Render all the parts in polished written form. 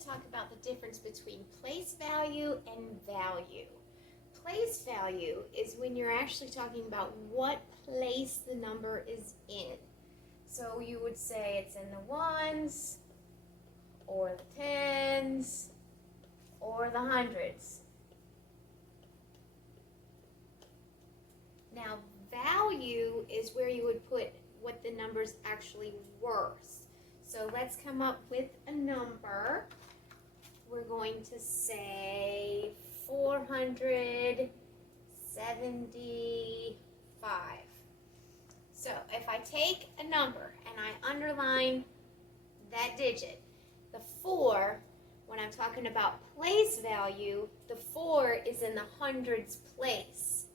to talk about the difference between place value and value. Place value is when you're actually talking about what place the number is in. So you would say it's in the ones, or the tens, or the hundreds. Now, value is where you would put what the number's actually worth. So let's come up with a number. We're going to say 475. So if I take a number and I underline that digit, the 4, when I'm talking about place value, the 4 is in the hundreds place.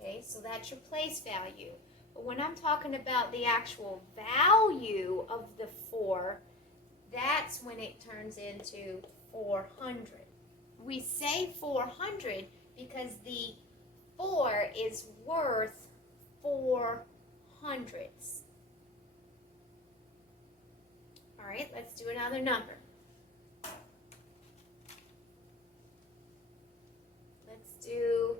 Okay, so that's your place value. But when I'm talking about the actual value of the 4, that's when it turns into 400. We say 400 because the 4 is worth 4 hundredths. All right, let's do another number. Let's do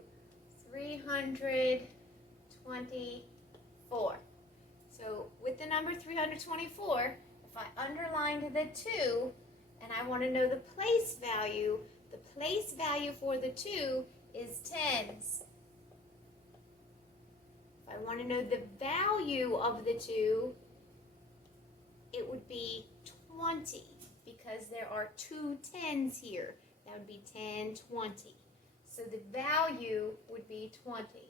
324. So with the number 324, if I underlined the 2 and I want to know the place value for the 2 is tens. If I want to know the value of the 2, it would be 20 because there are 2 tens here. That would be 10, 20. So the value would be 20.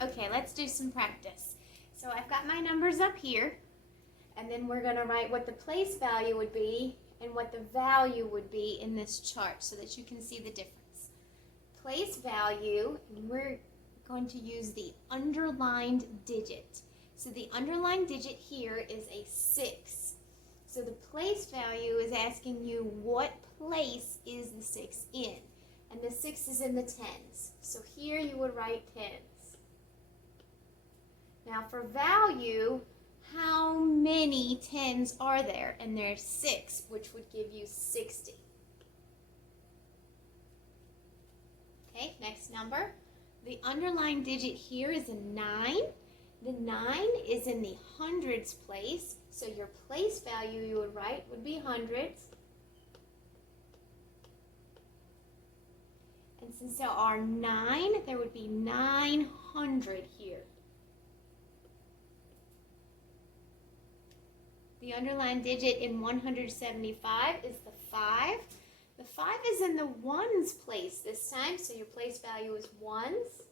Okay, let's do some practice. So I've got my numbers up here, and then we're going to write what the place value would be and what the value would be in this chart so that you can see the difference. Place value, we're going to use the underlined digit. So the underlined digit here is a 6. So the place value is asking you what place is the 6 in. And the 6 is in the tens. So here you would write tens. Now for value, how many tens are there? And there's 6, which would give you 60. Okay, next number. The underlined digit here is a 9. The 9 is in the hundreds place, so your place value you would write would be hundreds. And since there are 9, there would be 900 here. The underlined digit in 175 is the 5. The 5 is in the ones place this time, so your place value is ones.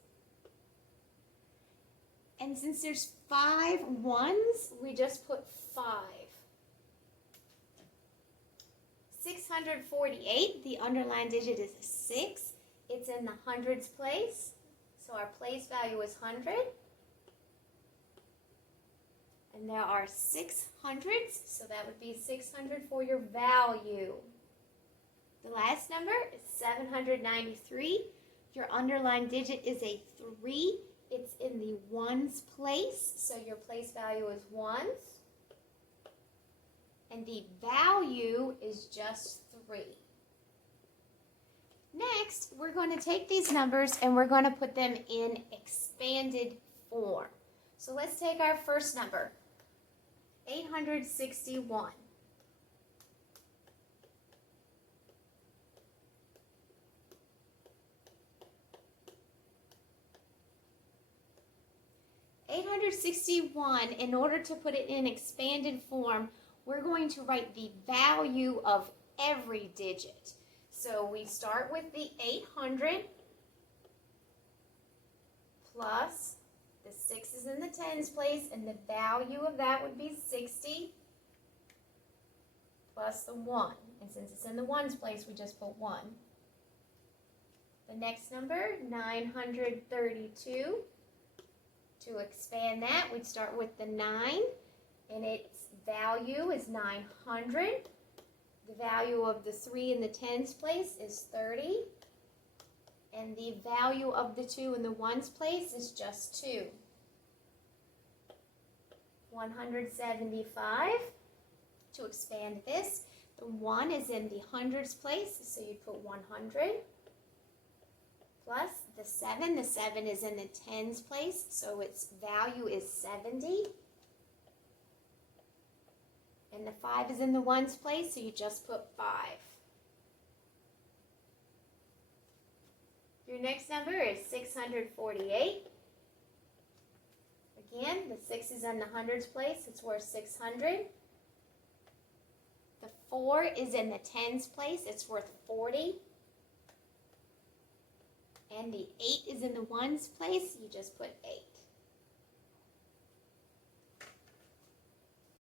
And since there's 5 ones, we just put 5. 648, the underlined digit is a 6. It's in the hundreds place, so our place value is 100. And there are 6 hundreds, so that would be 600 for your value. The last number is 793. Your underlined digit is a 3. It's in the ones place, so your place value is ones. And the value is just 3. Next, we're going to take these numbers and we're going to put them in expanded form. So let's take our first number, 861. In order to put it in expanded form, we're going to write the value of every digit. So we start with the 800 plus the 6 is in the tens place, and the value of that would be 60 plus the 1. And since it's in the ones place, we just put 1. The next number, 932. To expand that, we'd start with the 9, and its value is 900. The value of the 3 in the tens place is 30. And the value of the 2 in the ones place is just 2. 175. To expand this, the 1 is in the hundreds place, so you put 100. Plus the 7 is in the tens place, so its value is 70. And the 5 is in the ones place, so you just put 5. Your next number is 648. Again, the 6 is in the hundreds place, it's worth 600. The 4 is in the tens place, it's worth 40. And the 8 is in the ones place, you just put 8.